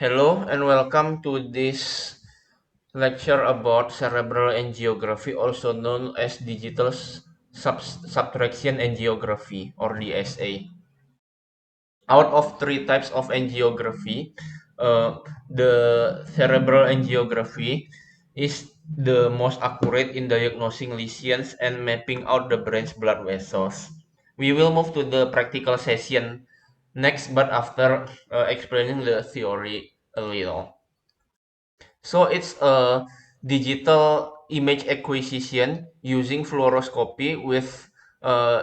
Hello and welcome to this lecture about cerebral angiography, also known as digital subtraction angiography or DSA. Out of three types of angiography, the cerebral angiography is the most accurate in diagnosing lesions and mapping out the brain's blood vessels. We will move to the practical session next, but after explaining the theory a little. So it's a digital image acquisition using fluoroscopy uh,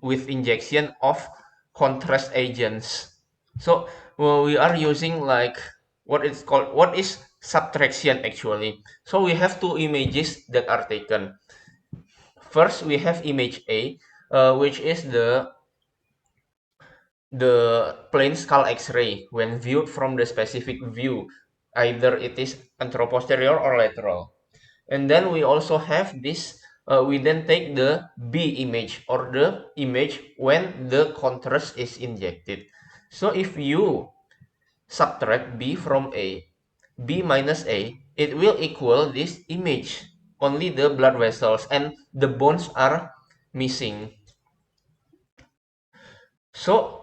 with injection of contrast agents. So we are using like what is subtraction actually. So we have two images that are taken. First, we have image A, which is the plain skull X-ray when viewed from the specific view, either it is anteroposterior or lateral. And then we also have this, we then take the B image or the image when the contrast is injected. So if you subtract B from A, B minus A, it will equal this image, only the blood vessels and the bones are missing. So,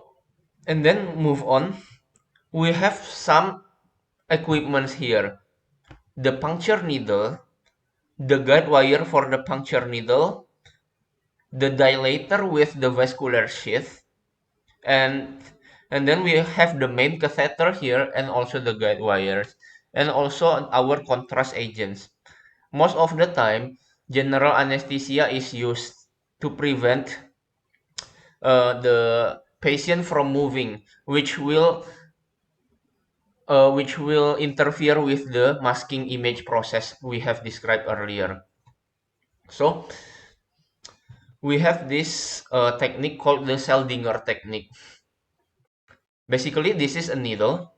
and then move on. We have some equipments here. The puncture needle, the guide wire for the puncture needle, the dilator with the vascular sheath, and then we have the main catheter here and also the guide wires and also our contrast agents. Most of the time, general anesthesia is used to prevent the patient from moving, which will interfere with the masking image process we have described earlier. So we have this technique called the Seldinger technique. Basically, this is a needle,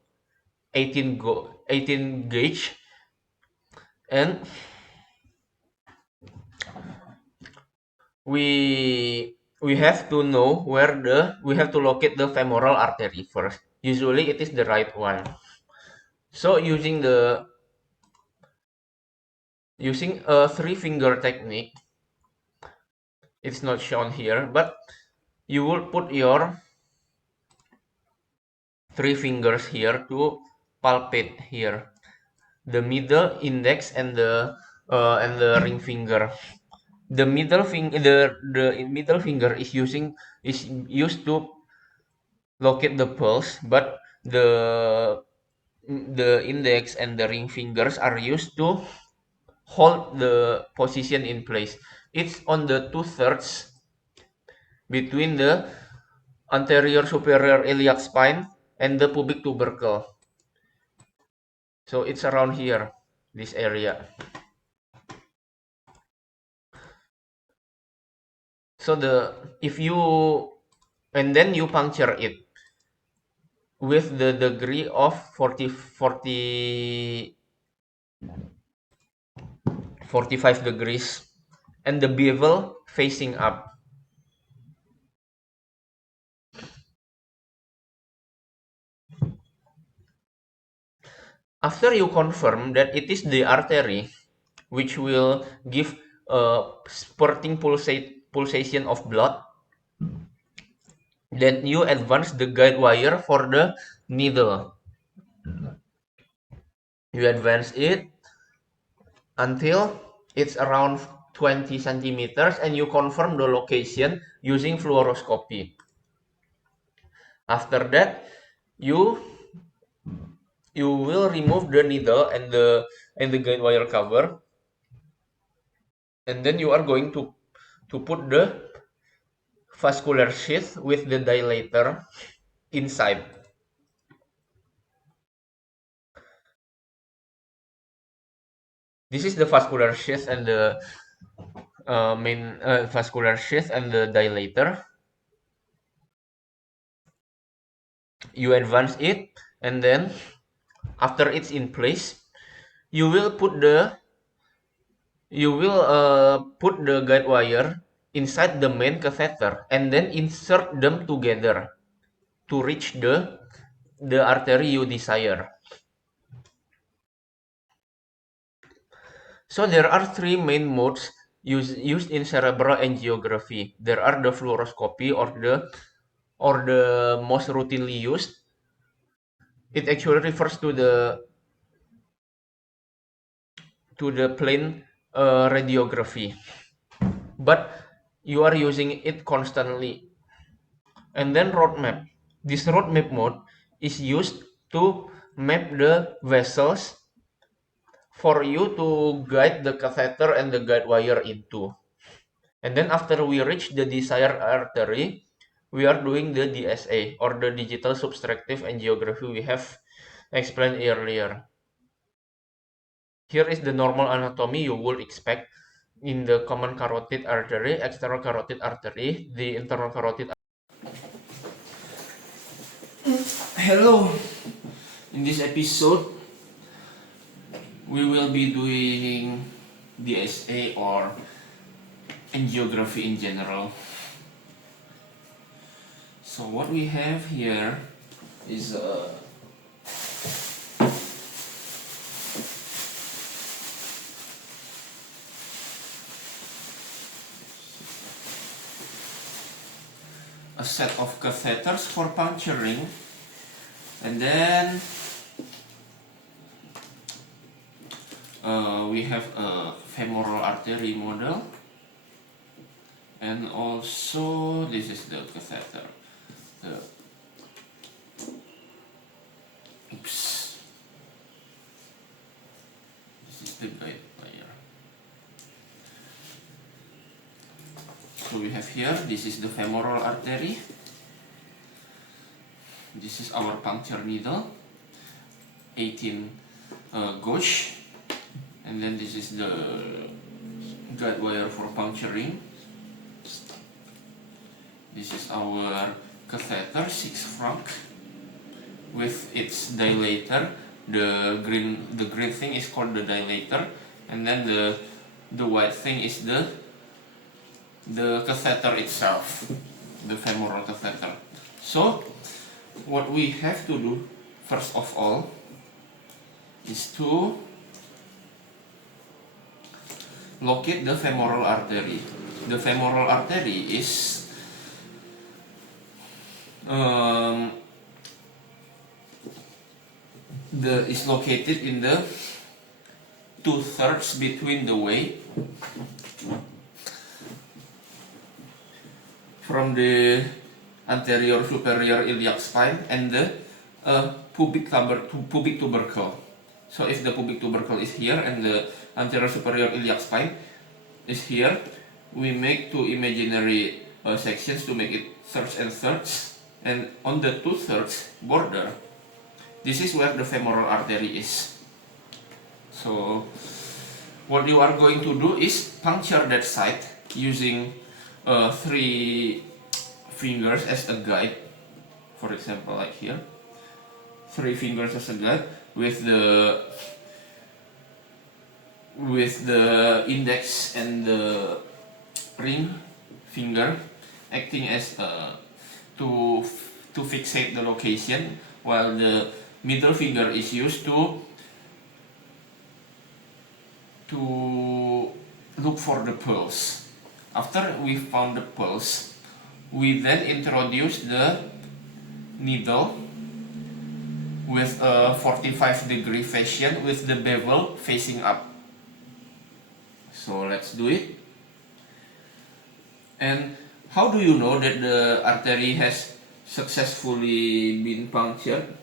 18 gauge, and we have to know we have to locate the femoral artery first. Usually, it is the right one. So using a three-finger technique, it's not shown here, but you will put your three fingers here to palpate here, the middle index and the ring finger. The middle finger is used to locate the pulse, but the index and the ring fingers are used to hold the position in place. It's on the 2/3 between the anterior superior iliac spine and the pubic tubercle. So it's around here, this area. So if you and then you puncture it with the degree of 45 degrees and the bevel facing up. After you confirm that it is the artery, which will give a spurting pulsation of blood, then you advance the guide wire for the needle. You advance it until it's around 20 centimeters and you confirm the location using fluoroscopy. After that, you will remove the needle and the guide wire cover, and then you are going to put the vascular sheath with the dilator inside. This is the vascular sheath and the main vascular sheath and the dilator. You advance it, and then after it's in place, you will put the guide wire inside the main catheter and then insert them together to reach the artery you desire. So there are three main modes used in cerebral angiography. There are the fluoroscopy or the most routinely used. It actually refers to the plain radiography, but you are using it constantly. And then roadmap. This roadmap mode is used to map the vessels for you to guide the catheter and the guide wire into. And then after we reach the desired artery, we are doing the DSA or the digital subtractive angiography we have explained earlier. Here is the normal anatomy you would expect in the common carotid artery, external carotid artery, the internal carotid. Hello! In this episode, we will be doing DSA or angiography in general. So what we have here is a set of catheters for puncturing, and then we have a femoral artery model, and also this is the catheter. This is the guide wire. So we have here, this is the femoral artery. This is our puncture needle, 18 gauge, and then this is the guide wire for puncturing. This is our catheter, 6 franc, with its dilator. The green thing is called the dilator, and then the white thing is the catheter itself, the femoral catheter. So what we have to do first of all is to locate the femoral artery. The femoral artery is located in the 2/3 between the way from the anterior superior iliac spine and the pubic tubercle. So if the pubic tubercle is here and the anterior superior iliac spine is here, we make two imaginary sections to make it thirds and thirds, and on the 2/3 border, this is where the femoral artery is. So what you are going to do is puncture that site using 3 fingers as a guide. For example, like here, 3 fingers as a guide with the index and the ring finger acting as to fixate the location, while the middle finger is used to look for the pulse. After we found the pulse, we then introduce the needle with a 45-degree fashion with the bevel facing up. So let's do it. And how do you know that the artery has successfully been punctured?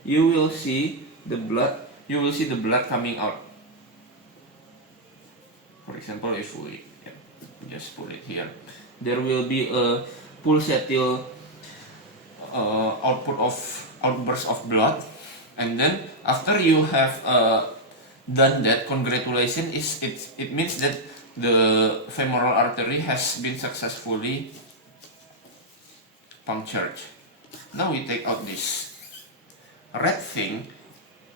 You will see the blood coming out. For example, if we just put it here, there will be a pulsatile outburst of blood, and then after you have done that, congratulations, it means that the femoral artery has been successfully punctured. Now we take out this red thing.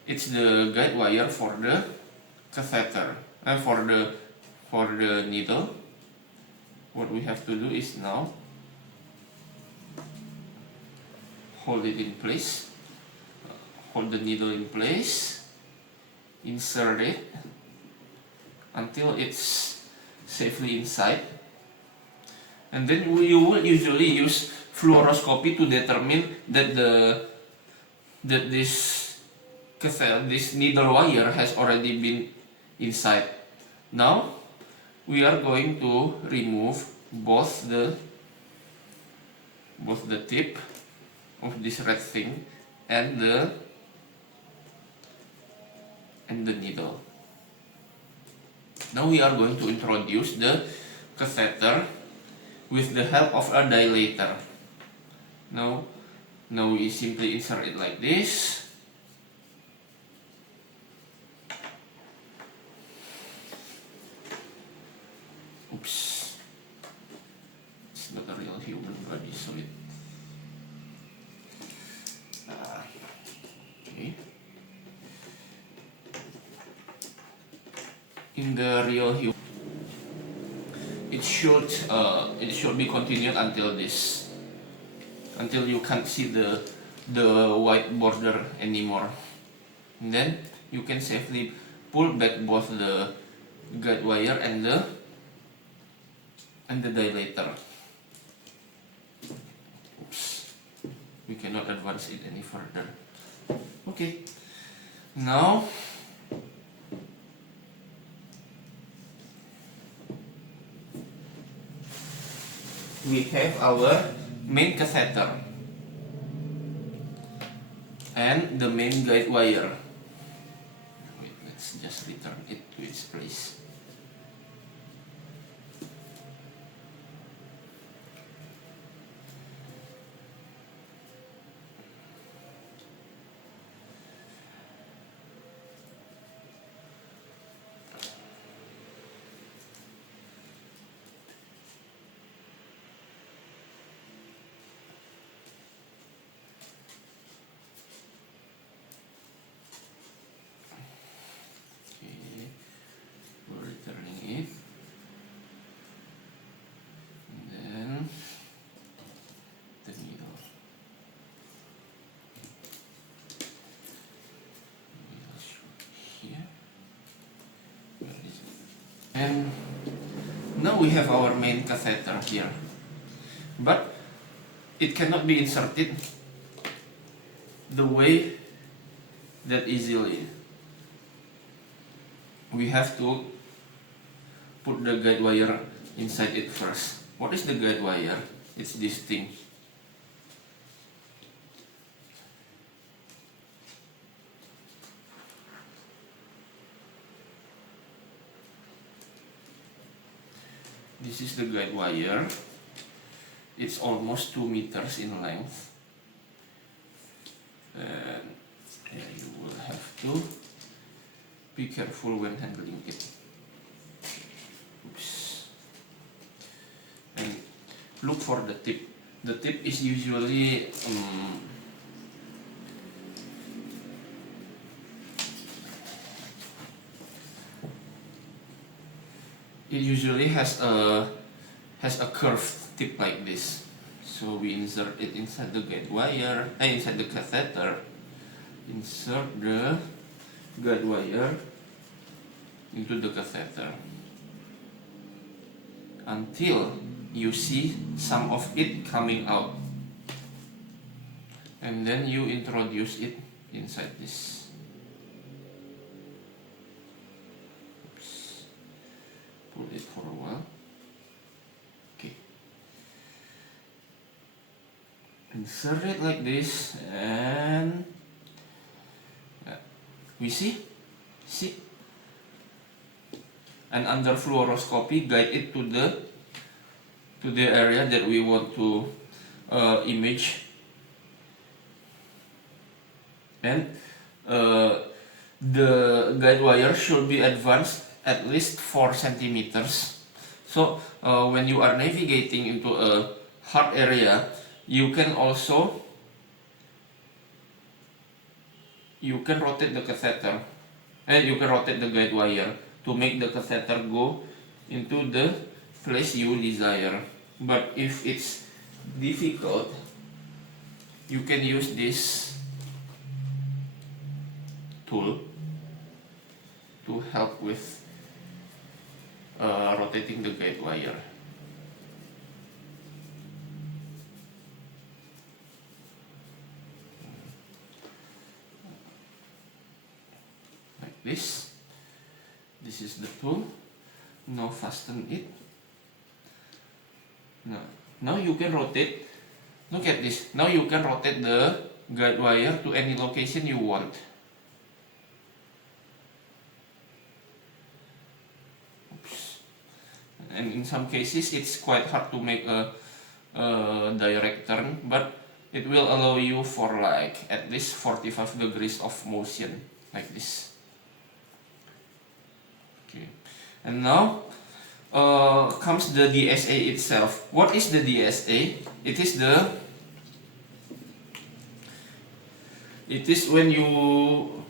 It's the guide wire for the catheter and for the needle. What we have to do is now hold it in place, hold the needle in place, insert it, until it's safely inside. And then you will usually use fluoroscopy to determine that this needle wire has already been inside. Now we are going to remove both the tip of this red thing and the needle. Now we are going to introduce the catheter with the help of a dilator. Now we simply insert it like this. Oops, it's not a real human body, so it. Okay. In the real human, it should be continued until you can't see the white border anymore. And then you can safely pull back both the guide wire and the dilator. Oops, we cannot advance it any further. Okay, now we have our main catheter and the main guide wire. Wait, let's just return it to its place. And now we have our main catheter here, but it cannot be inserted the way that easily. We have to put the guide wire inside it first. What is the guide wire? It's this thing. This is the guide wire. It's almost 2 meters in length. And you will have to be careful when handling it. Oops. And look for the tip. The tip is usually it usually has a curved tip like this. So we insert it inside the guide wire, inside the catheter. Insert the guide wire into the catheter until you see some of it coming out, and then you introduce it inside this. Oops. Pull it for a while. Okay. Insert it like this, and we see, and under fluoroscopy, guide it to the area that we want to image, and the guide wire should be advanced at least 4 centimeters. So when you are navigating into a hard area, you can rotate the catheter, and you can rotate the guide wire to make the catheter go into the place you desire. But if it's difficult, you can use this tool to help with rotating the guide wire. Like this. This is the tool. Now fasten it. Now you can rotate. Look at this. Now you can rotate the guide wire to any location you want. Oops. And in some cases it's quite hard to make a direct turn, but it will allow you for like at least 45 degrees of motion like this. Okay. And now comes the DSA itself. What is the DSA? It is when you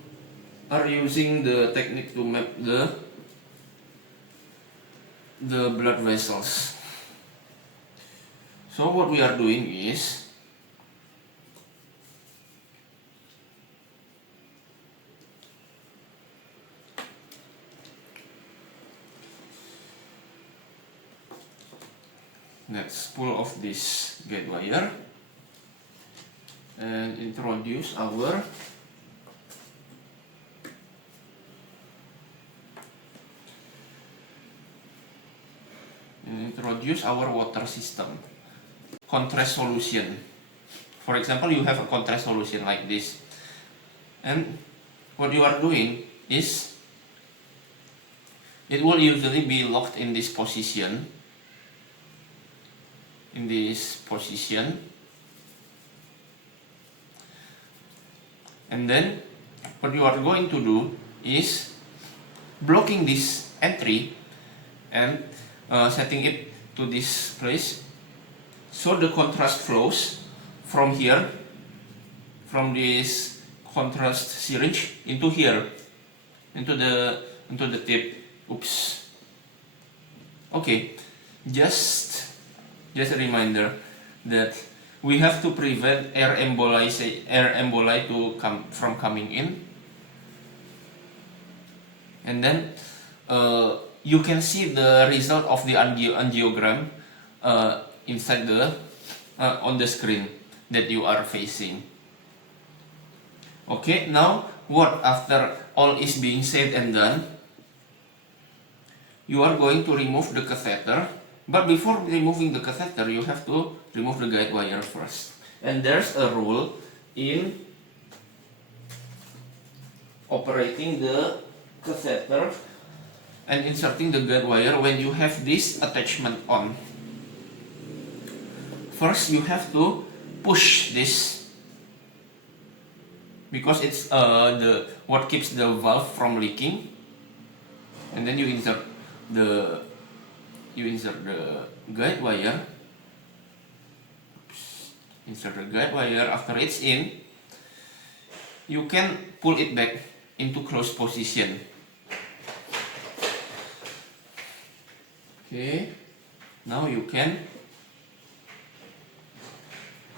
are using the technique to map the blood vessels. So what we are doing is let's pull off this guide wire and introduce our water system contrast solution. For example, you have a contrast solution like this, and what you are doing is it will usually be locked in this position. And then what you are going to do is blocking this entry and setting it to this place, so the contrast flows from here, from this contrast syringe into here, into the tip. Oops. Okay, just a reminder that we have to prevent air emboli to come from coming in, and then you can see the result of the angiogram inside on the screen that you are facing. Okay, now what after all is being said and done, you are going to remove the catheter. But before removing the catheter, you have to remove the guide wire first. And there's a rule in operating the catheter and inserting the guide wire when you have this attachment on. First, you have to push this, because it's what keeps the valve from leaking. And then you insert the guide wire. Insert the guide wire. After it's in, you can pull it back into closed position. Okay, now you can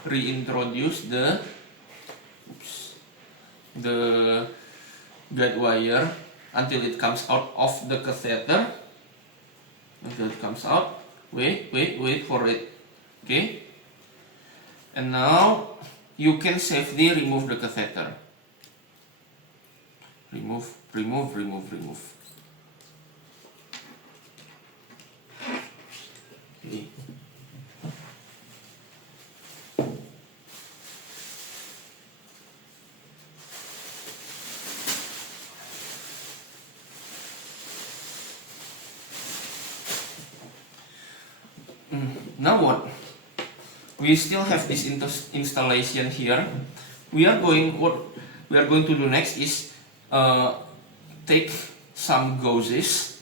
reintroduce the guide wire until it comes out of the catheter. Until it comes out. Wait for it. Okay, and now you can safely remove the catheter. Remove. Okay. Now what? We still have this installation here. What we are going to do next is take some gauzes,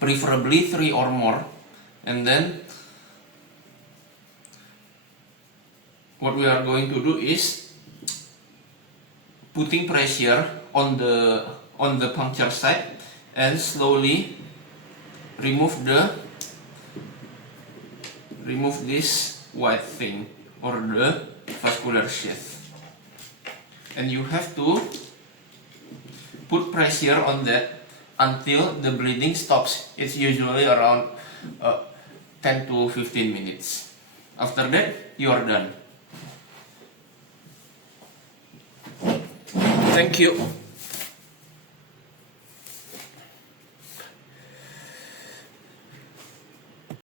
preferably 3 or more, and then what we are going to do is putting pressure on the puncture site and slowly remove this white thing or the vascular sheath, and you have to put pressure on that until the bleeding stops. It's usually around 10 to 15 minutes. After that, you are done. Thank you.